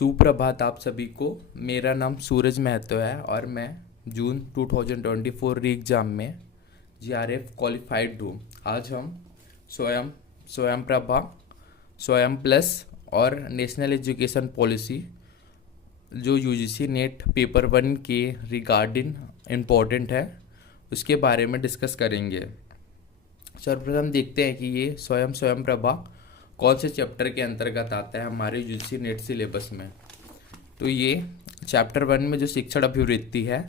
सुप्रभात आप सभी को। मेरा नाम सूरज महतो है और मैं जून 2024 री एग्ज़ाम में जीआरएफ क्वालिफाइड हूँ। आज हम स्वयं स्वयं प्रभा, स्वयं प्लस और नेशनल एजुकेशन पॉलिसी जो यूजीसी नेट पेपर 1 के रिगार्डिंग इम्पोर्टेंट है उसके बारे में डिस्कस करेंगे। सर्वप्रथम देखते हैं कि ये स्वयं स्वयं प्रभा कौन से चैप्टर के अंतर्गत आता है हमारे यूजीसी नेट सिलेबस में। तो ये चैप्टर 1 में जो शिक्षण अभिवृत्ति है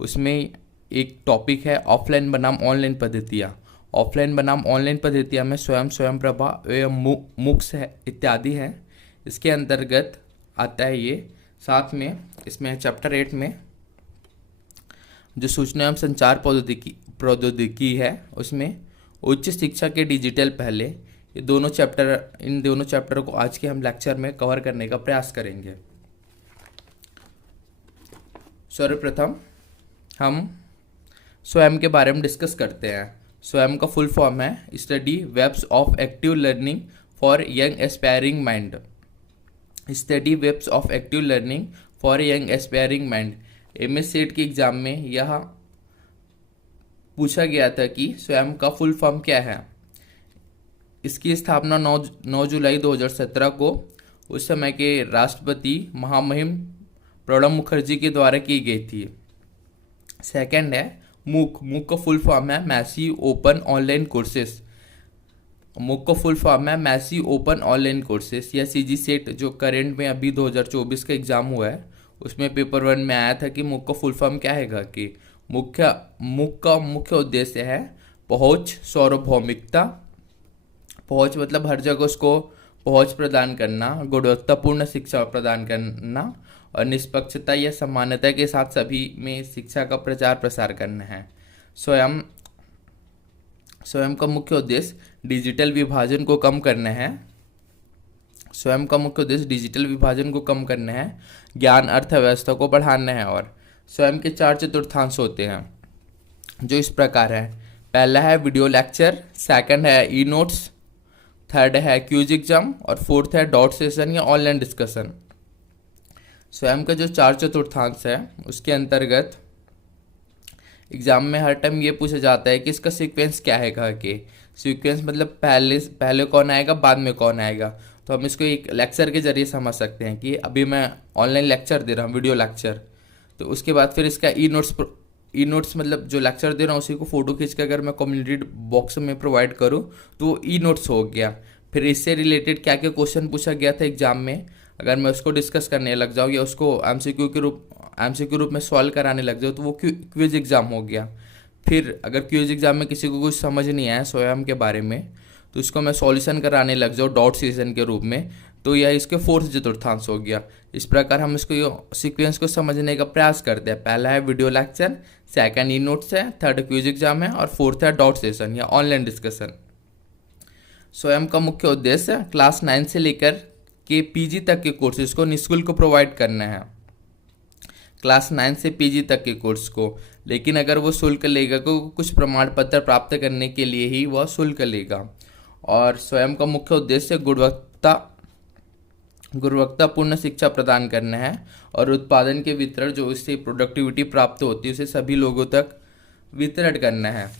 उसमें एक टॉपिक है ऑफलाइन बनाम ऑनलाइन पद्धतियाँ। ऑफलाइन बनाम ऑनलाइन पद्धतियाँ में स्वयं स्वयं प्रभा एवं मुक्स है इत्यादि है, इसके अंतर्गत आता है ये। साथ में इसमें चैप्टर 8 में जो सूचना एवं संचार प्रौद्योगिकी है उसमें उच्च शिक्षा के डिजिटल पहले, इन दोनों चैप्टर को आज के हम लेक्चर में कवर करने का प्रयास करेंगे। सर्वप्रथम हम स्वयं के बारे में डिस्कस करते हैं। स्वयं का फुल फॉर्म है study webs of active learning for young aspiring mind. Study webs of active learning for young aspiring mind. MS set के एग्जाम में यह पूछा गया था कि स्वयं का फुल फॉर्म क्या है। इसकी स्थापना 9 जुलाई 2017 को उस समय के राष्ट्रपति महामहिम प्रणब मुखर्जी के द्वारा की गई थी। सेकंड है मूक का फुल फॉर्म है मैसिव ओपन ऑनलाइन कोर्सेस। मूक का फुल फॉर्म है मैसिव ओपन ऑनलाइन कोर्सेस। या सीजी सेट जो करंट में अभी 2024 का एग्जाम हुआ है उसमें पेपर 1 में आया था कि मूक का फुल फॉर्म क्या है कि मूक का मुख्य उद्देश्य है पहुंच सार्वभौमिकता। पहुंच मतलब हर जगह उसको पहुंच प्रदान करना, गुणवत्तापूर्ण शिक्षा प्रदान करना और निष्पक्षता या समानता के साथ सभी में शिक्षा का प्रचार प्रसार करना है। स्वयं का मुख्य उद्देश्य डिजिटल विभाजन को कम करना है। स्वयं का मुख्य उद्देश्य डिजिटल विभाजन को कम करना है, ज्ञान अर्थव्यवस्था को बढ़ाना है। और स्वयं के 4 चतुर्थांश होते हैं जो इस प्रकार है। पहला है वीडियो लेक्चर, सेकंड है ई नोट्स, थर्ड है क्यूज एग्जाम और फोर्थ है डॉट सेशन या ऑनलाइन डिस्कशन। स्वयं का जो 4 चतुर्थांश है उसके अंतर्गत एग्जाम में हर टाइम ये पूछा जाता है कि इसका सीक्वेंस क्या है। कहा कि सीक्वेंस मतलब पहले कौन आएगा बाद में कौन आएगा। तो हम इसको एक लेक्चर के जरिए समझ सकते हैं कि अभी मैं ऑनलाइन लेक्चर दे रहा हूँ, वीडियो लेक्चर, तो उसके बाद फिर इसका ई नोट्स मतलब जो लेक्चर दे रहा हूँ उसी को फोटो खींच कर अगर मैं कम्युनिटी बॉक्स में प्रोवाइड करूँ तो वो ई नोट्स हो गया। फिर इससे रिलेटेड क्या क्या क्वेश्चन पूछा गया था एग्जाम में अगर मैं उसको डिस्कस करने लग जाऊँ या उसको एमसीक्यू रूप में सॉल्व कराने लग जाऊँ तो वो क्विज एग्जाम हो गया। फिर अगर क्विज एग्जाम में किसी को कुछ समझ नहीं आया स्वयं के बारे में तो उसको मैं सॉल्यूशन कराने लग जाऊँ डॉट सेशन के रूप में, तो यह इसके 4th चतुर्थांश हो गया। इस प्रकार हम इसको सीक्वेंस को समझने का प्रयास करते हैं। पहला है video lecture, second e notes है, थर्ड क्विज एग्जाम है और फोर्थ है डॉट सेशन या ऑनलाइन डिस्कशन। स्वयं का मुख्य उद्देश्य क्लास 9 से लेकर के पीजी तक के कोर्सेज को निःशुल्क प्रोवाइड करना है। क्लास 9 से पीजी तक के कोर्स को, लेकिन अगर वो शुल्क लेगा तो कुछ प्रमाण पत्र प्राप्त करने के लिए ही वह शुल्क लेगा। और स्वयं का मुख्य उद्देश्य गुणवत्तापूर्ण शिक्षा प्रदान करना है और उत्पादन के वितरण जो इससे प्रोडक्टिविटी प्राप्त होती है उसे सभी लोगों तक वितरण करना है।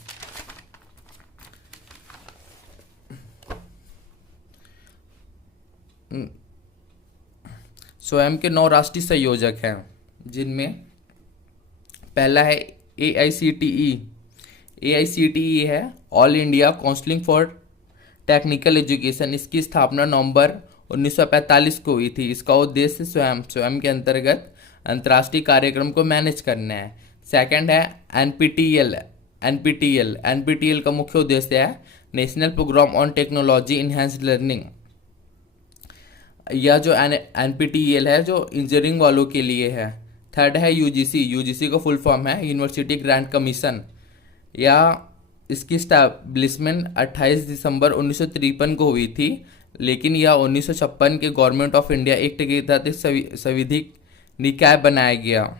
स्वयं के 9 राष्ट्रीय संयोजक हैं जिनमें पहला है AICTE है all India counselling for technical education. इसकी स्थापना नवंबर 1945 को हुई थी। इसका उद्देश्य स्वयं के अंतर्गत अंतर्राष्ट्रीय कार्यक्रम को मैनेज करना है। सेकंड है NPTEL का मुख्य उद्देश्य है national programme on technology enhanced learning. यह जो NPTEL है जो इंजीनियरिंग वालों के लिए है। थर्ड है UGC का फुल फॉर्म है यूनिवर्सिटी ग्रांट कमीशन। या इसकी स्टैब्लिशमेंट 28 दिसंबर 1953 को हुई थी, लेकिन यह 1956 के गवर्नमेंट ऑफ इंडिया एक्ट के तहत संविधिक निकाय बनाया गया।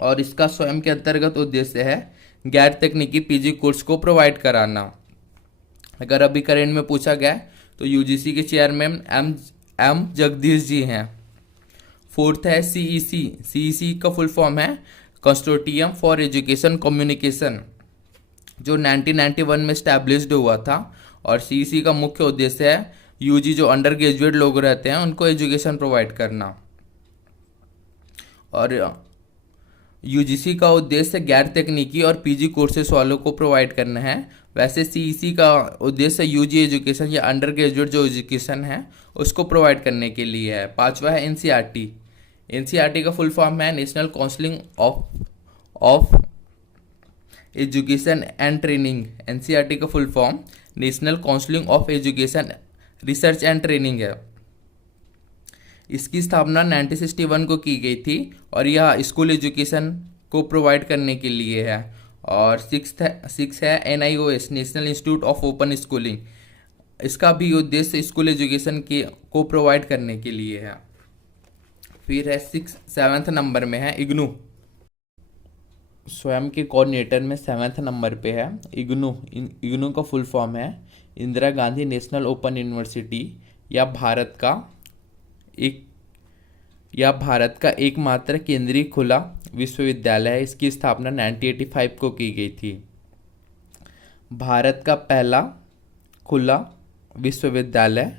और इसका स्वयं के अंतर्गत उद्देश्य है गैर तकनीकी पीजी कोर्स को प्रोवाइड कराना। अगर अभी करंट में पूछा गया तो यूजीसी के चेयरमैन एम जगदीश जी हैं। फोर्थ है सीईसी। सीईसी का फुल फॉर्म है कंसोर्टियम फॉर एजुकेशन कम्युनिकेशन, जो 1991 में स्टैब्लिश्ड हुआ था। और सीईसी का मुख्य उद्देश्य है यूजी, जो अंडर ग्रेजुएट लोग रहते हैं उनको एजुकेशन प्रोवाइड करना। और यूजीसी का उद्देश्य गैर तकनीकी और पीजी कोर्सेस वालों को प्रोवाइड करना है। वैसे सीईसी का उद्देश्य यूजी एजुकेशन या अंडर ग्रेजुएट जो एजुकेशन है उसको प्रोवाइड करने के लिए है। पांचवा है एनसीईआरटी। एनसीईआरटी का फुल फॉर्म है national counselling of education and training. NCERT का full form national counselling of education research and training है। इसकी स्थापना 1961 को की गई थी और यह स्कूल एजुकेशन को प्रोवाइड करने के लिए है। और सिक्स है NIOS, national institute of open schooling. इसका भी उद्देश्य स्कूल एजुकेशन के को प्रोवाइड करने के लिए है। फिर है सेवन्थ नंबर में है इग्नू। स्वयं के कोऑर्डिनेटर में सेवन्थ नंबर पे है इग्नू। इग्नू का फुल फॉर्म है Indira Gandhi national open university, या भारत का एकमात्र केंद्रीय खुला विश्वविद्यालय है। इसकी स्थापना 1985 को की गई थी। भारत का पहला खुला विश्वविद्यालय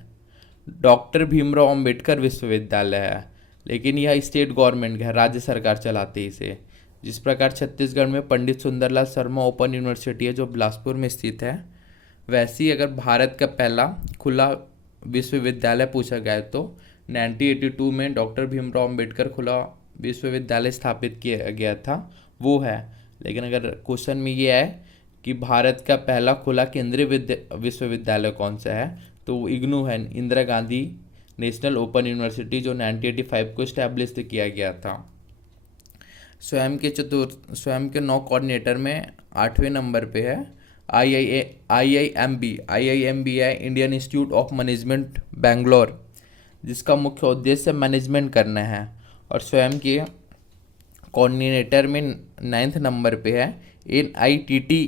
डॉक्टर भीमराव अंबेडकर विश्वविद्यालय है, लेकिन यह स्टेट गवर्नमेंट है, राज्य सरकार चलाती है इसे। जिस प्रकार छत्तीसगढ़ में पंडित सुंदरलाल शर्मा ओपन यूनिवर्सिटी है जो बिलासपुर में स्थित है, वैसे ही अगर भारत का पहला खुला विश्वविद्यालय पूछा गया तो 1982 में डॉक्टर भीमराव अंबेडकर खुला विश्वविद्यालय स्थापित किया गया था, वो है। लेकिन अगर क्वेश्चन में ये है कि भारत का पहला खुला केंद्रीय विश्वविद्यालय कौन सा है, तो वो इग्नू है, Indira Gandhi national open university, जो 1985 को इस्टेब्लिश किया गया था। स्वयं के 9 कोऑर्डिनेटर में 8वें नंबर पे है आईआईएमबी है Indian institute of management Bangalore, जिसका मुख्य उद्देश्य मैनेजमेंट करना है। और स्वयं के कोऑर्डिनेटर में 9th नंबर पे है NITTR,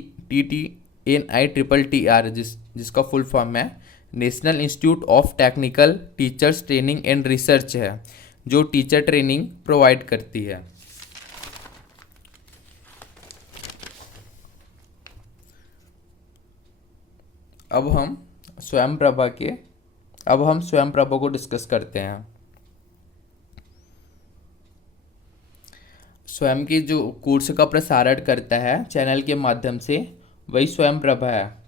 जिसका फुल फॉर्म है national institute of technical teachers training and research है, जो टीचर ट्रेनिंग प्रोवाइड करती है। अब हम स्वयं प्रभा को डिस्कस करते हैं। स्वयं की जो कोर्स का प्रसारण करता है चैनल के माध्यम से, वही स्वयं प्रभा है।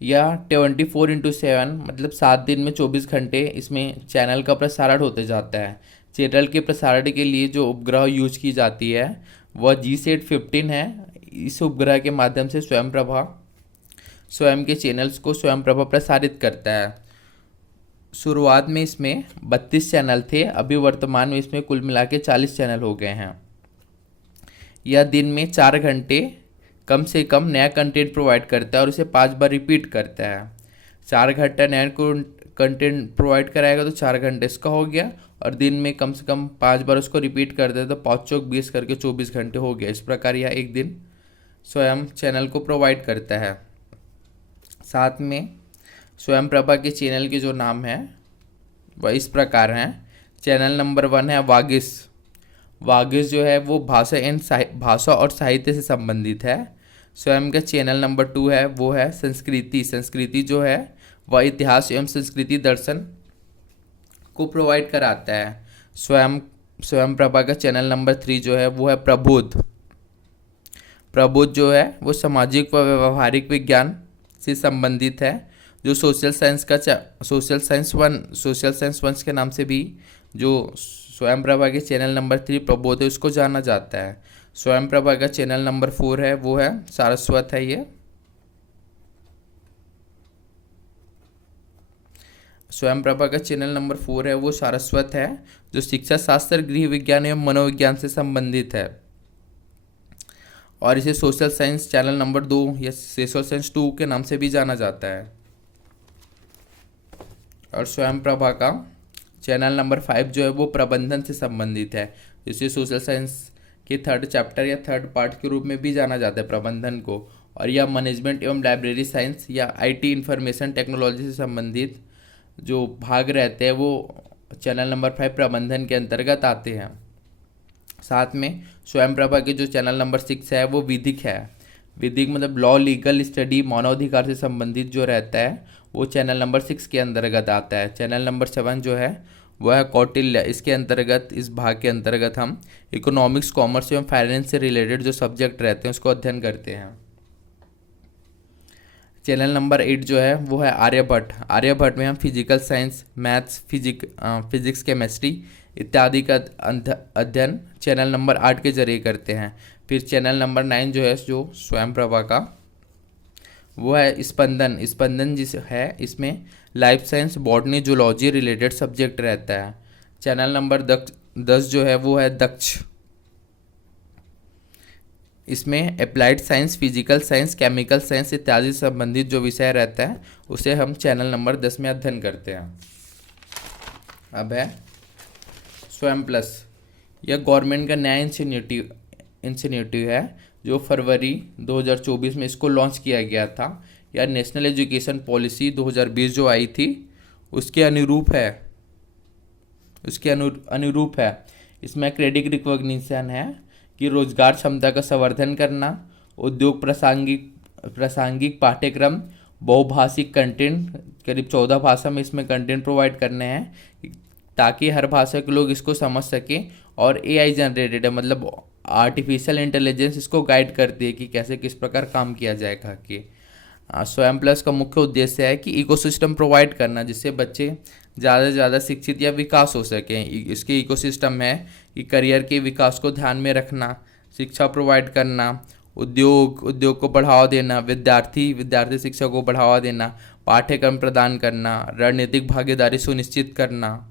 यह 24/7 मतलब 7 दिन में 24 घंटे इसमें चैनल का प्रसारण होते जाता है। चैनल के प्रसारण के लिए जो उपग्रह यूज की जाती है वह GSAT-15 है। इस उपग्रह के माध्यम से स्वयं के चैनल्स को स्वयं प्रभा प्रसारित करता है। शुरुआत में इसमें 32 चैनल थे, अभी वर्तमान में इसमें कुल मिला के 40 चैनल हो गए हैं। यह दिन में 4 घंटे कम से कम नया कंटेंट प्रोवाइड करता है और इसे 5 बार रिपीट करता है। 4 घंटा नया कंटेंट प्रोवाइड कराएगा तो 4 घंटे इसका हो गया, और दिन में कम से कम 5 बार उसको रिपीट करता है तो 5 चौक 20 करके 24 घंटे हो गया। इस प्रकार यह एक दिन स्वयं चैनल को प्रोवाइड करता है। साथ में स्वयं प्रभा के चैनल के जो नाम है वह इस प्रकार हैं। चैनल नंबर 1 है वागिश जो है वो भाषा और साहित्य से संबंधित है। स्वयं का चैनल नंबर 2 है वो है संस्कृति जो है वह इतिहास एवं संस्कृति दर्शन को प्रोवाइड कराता है। स्वयं प्रभा का चैनल नंबर 3 जो है वो है प्रबोध जो है वो सामाजिक व व्यवहारिक विज्ञान से संबंधित है, जो सोशल साइंस 1 के नाम से भी जो स्वयं प्रभा के चैनल नंबर 3 प्रबोध है उसको जाना जाता है। स्वयं प्रभा का चैनल नंबर 4 है वो है सारस्वत है। ये स्वयं प्रभा का चैनल नंबर 4 है वो सारस्वत है, जो शिक्षा शास्त्र, गृह विज्ञान एवं मनोविज्ञान से संबंधित है। और इसे सोशल साइंस चैनल नंबर 2 या सोशल साइंस 2 के नाम से भी जाना जाता है। और स्वयं प्रभा का चैनल नंबर 5 जो है वो प्रबंधन से संबंधित है, जिसे सोशल साइंस के 3rd चैप्टर या 3rd पार्ट के रूप में भी जाना जाता है प्रबंधन को। और यह मैनेजमेंट एवं लाइब्रेरी साइंस या IT इंफॉर्मेशन टेक्नोलॉजी से संबंधित जो भाग रहते हैं वो चैनल नंबर 5 प्रबंधन के अंतर्गत आते हैं। साथ में स्वयं प्रभा के जो चैनल नंबर 6 है वो विधिक है। विधिक मतलब लॉ, लीगल स्टडी, मानवाधिकार से संबंधित जो रहता है वो चैनल नंबर 6 के अंतर्गत आता है। चैनल नंबर 7 जो है वह है कौटिल्य। इसके अंतर्गत, इस भाग के अंतर्गत हम इकोनॉमिक्स, कॉमर्स एवं फाइनेंस से रिलेटेड जो सब्जेक्ट रहते हैं उसको अध्ययन करते हैं। चैनल नंबर 8 जो है वो है आर्यभट्ट। आर्यभट्ट में हम physical science, maths, physics, chemistry इत्यादि का अध्ययन चैनल नंबर 8 के जरिए करते हैं। फिर चैनल नंबर 9 जो है, जो स्वयं प्रभा का, वो है स्पंदन। स्पंदन जिस है इसमें life science, botany, zoology related subject रहता है। चैनल नंबर 10 जो है वो है दक्ष। इसमें applied science, physical science, chemical science इत्यादि संबंधित जो विषय रहता है उसे हम चैनल नंबर 10 में अध्ययन करते हैं। अब है स्वयं प्लस। यह गवर्नमेंट का नया इंस्टीट्यूट है जो फरवरी 2024 में इसको लॉन्च किया गया था। यह नेशनल एजुकेशन पॉलिसी 2020 जो आई थी उसके अनुरूप है। इसमें क्रेडिट रिकॉग्निशन है कि रोजगार क्षमता का संवर्धन करना, उद्योग प्रासंगिक पाठ्यक्रम, बहुभाषिक कंटेंट, करीब 14 भाषा में इसमें कंटेंट प्रोवाइड करने हैं ताकि हर भाषा के लोग इसको समझ सकें। और AI जनरेटेड है, मतलब आर्टिफिशियल इंटेलिजेंस इसको गाइड करती है कि कैसे किस प्रकार काम किया जाएगा। कि स्वयं प्लस का मुख्य उद्देश्य है कि इकोसिस्टम प्रोवाइड करना जिससे बच्चे ज़्यादा से ज़्यादा शिक्षित या विकास हो सकें। इसके इकोसिस्टम है कि करियर के विकास को ध्यान में रखना, शिक्षा प्रोवाइड करना, उद्योग को बढ़ावा देना, विद्यार्थी शिक्षा को बढ़ावा देना, पाठ्यक्रम प्रदान करना, रणनीतिक भागीदारी सुनिश्चित करना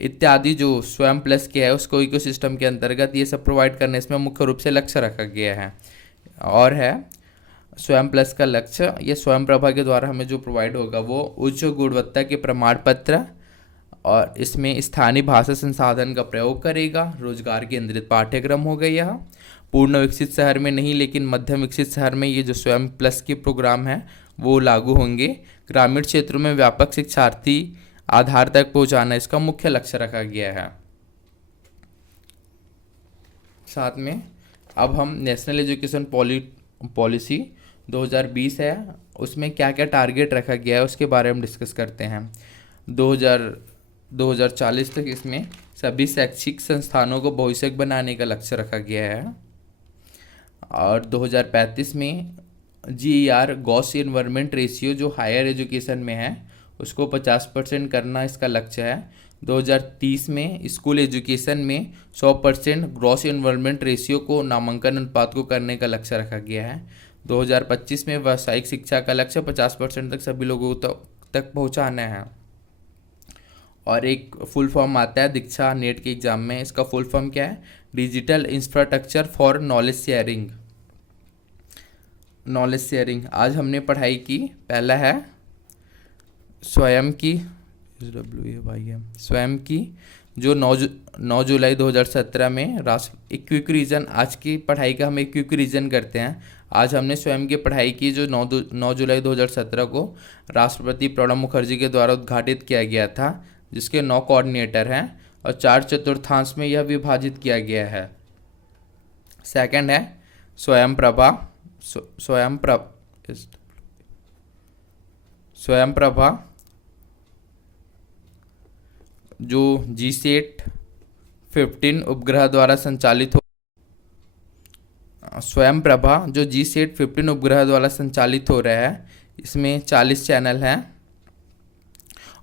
इत्यादि जो स्वयं प्लस के है उसको इकोसिस्टम के अंतर्गत ये सब प्रोवाइड करने इसमें मुख्य रूप से लक्ष्य रखा गया है। और है स्वयं प्लस का लक्ष्य, ये स्वयं प्रभा के द्वारा हमें जो प्रोवाइड होगा वो उच्च गुणवत्ता के प्रमाण पत्र, और इसमें स्थानीय भाषा संसाधन का प्रयोग करेगा। रोजगार केंद्रित पाठ्यक्रम हो गया यह। पूर्ण विकसित शहर में नहीं लेकिन मध्यम विकसित शहर में ये जो स्वयं प्लस के प्रोग्राम है वो लागू होंगे। ग्रामीण क्षेत्रों में व्यापक शिक्षार्थी आधार तक पहुंचाना इसका मुख्य लक्ष्य रखा गया है। साथ में अब हम नेशनल एजुकेशन पॉलिसी 2020 है, उसमें क्या क्या टारगेट रखा गया है उसके बारे में डिस्कस करते हैं। 2040 तक इसमें सभी शैक्षिक संस्थानों को बहुशिक्षक बनाने का लक्ष्य रखा गया है। और 2035 में GER गॉस इन्वायरमेंट रेशियो जो हायर एजुकेशन में है उसको 50% करना इसका लक्ष्य है। 2030 में स्कूल एजुकेशन में 100% ग्रॉस इन्वायरमेंट रेशियो को, नामांकन अनुपात को करने का लक्ष्य रखा गया है। 2025 में व्यावसायिक शिक्षा का लक्ष्य 50% तक सभी लोगों तक पहुंचाना है। और एक फुल फॉर्म आता है दीक्षा नेट के एग्जाम में, इसका फुल फॉर्म क्या है? Digital infrastructure for knowledge sharing. आज हमने पढ़ाई की, पहला है स्वयं की जो 9 जुलाई 2017 में क्विक रिवीजन, आज की पढ़ाई का हम एक क्विक रिवीजन करते हैं। आज हमने स्वयं की पढ़ाई की जो 9 जुलाई 2017 को राष्ट्रपति प्रणब मुखर्जी के द्वारा उद्घाटित किया गया था, जिसके 9 कोऑर्डिनेटर हैं और 4/4 में यह विभाजित किया गया है। सेकंड है स्वयं प्रभा जो GSAT 15 उपग्रह द्वारा संचालित हो रहा है। इसमें 40 चैनल हैं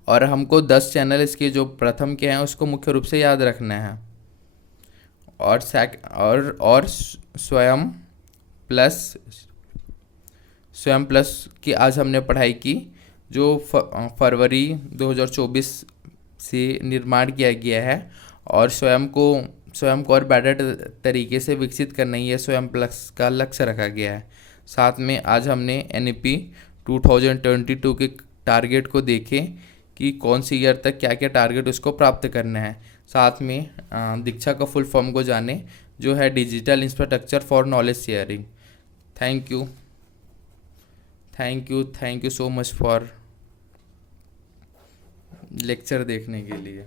और हमको 10 चैनल इसके जो प्रथम के हैं उसको मुख्य रूप से याद रखना है। और स्वयं प्लस की आज हमने पढ़ाई की जो फरवरी 2024 से निर्माण किया गया है। और स्वयं को और बेटर तरीके से विकसित करना ही स्वयं प्लस का लक्ष्य रखा गया है। साथ में आज हमने NEP 2022 के टारगेट को देखे कि कौन सी ईयर तक क्या क्या टारगेट उसको प्राप्त करना है। साथ में दीक्षा का फुल फॉर्म को जाने जो है digital infrastructure for knowledge sharing. Thank you so much for lecture देखने के लिए।